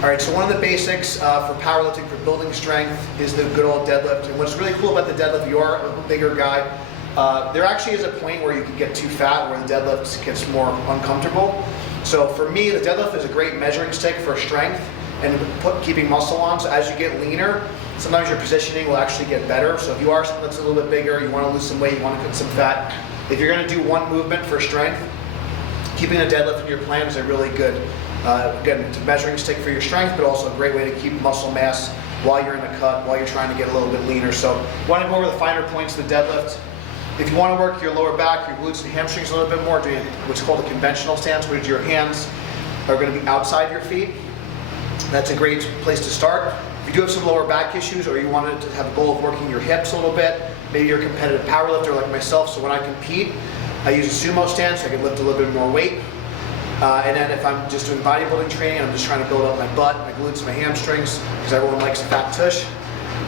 All right, so one of the basics for powerlifting, for building strength, is the good old deadlift. And what's really cool about the deadlift, if you are a bigger guy, there actually is a point where you can get too fat, where the deadlift gets more uncomfortable. So for me, the deadlift is a great measuring stick for strength and keeping muscle on. So as you get leaner, sometimes your positioning will actually get better. So if you are someone that's a little bit bigger, you want to lose some weight, you want to cut some fat, if you're going to do one movement for strength, keeping a deadlift in your plan is a really good, again, it's a measuring stick for your strength, but also a great way to keep muscle mass while you're in the cut, while you're trying to get a little bit leaner. So you want to go over the finer points of the deadlift. If you want to work your lower back, your glutes and hamstrings a little bit more, doing what's called a conventional stance, where your hands are going to be outside your feet. That's a great place to start. If you do have some lower back issues, or you wanted to have a goal of working your hips a little bit, maybe you're a competitive powerlifter like myself, so when I compete, I use a sumo stance so I can lift a little bit more weight. And then if I'm just doing bodybuilding training and I'm just trying to build up my butt, my glutes, my hamstrings, because everyone likes a fat tush,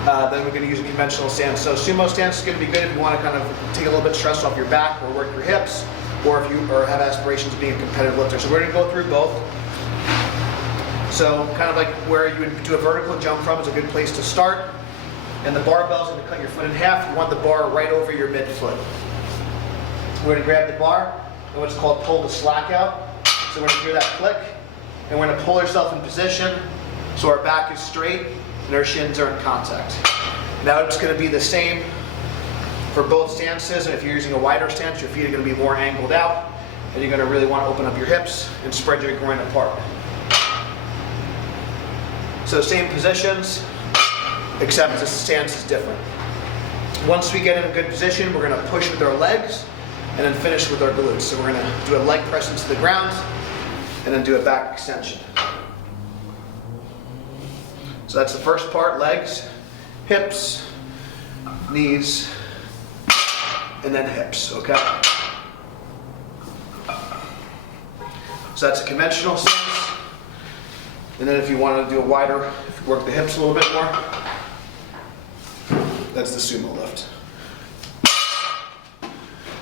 then we're going to use a conventional stance. So sumo stance is going to be good if you want to kind of take a little bit of stress off your back or work your hips, or if you have aspirations of being a competitive lifter. So we're going to go through both. So kind of like where you would do a vertical jump from is a good place to start. And the barbell's going to cut your foot in half. You want the bar right over your midfoot. We're going to grab the bar and what's called pull the slack out. So we're going to hear that click, and we're going to pull ourselves in position so our back is straight and our shins are in contact. Now it's going to be the same for both stances, and if you're using a wider stance, your feet are going to be more angled out, and you're going to really want to open up your hips and spread your groin apart. So same positions, except the stance is different. Once we get in a good position, we're going to push with our legs and then finish with our glutes. So we're going to do a leg press into the ground and then do a back extension. So that's the first part: legs, hips, knees, and then hips, okay? So that's a conventional stance. And then if you want to do a wider, if you work the hips a little bit more, that's the sumo lift.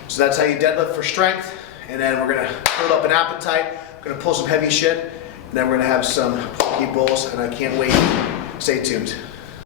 So that's how you deadlift for strength. And then we're going to build up an appetite. We're going to pull some heavy shit. And then we're going to have some poke bowls. And I can't wait. Stay tuned.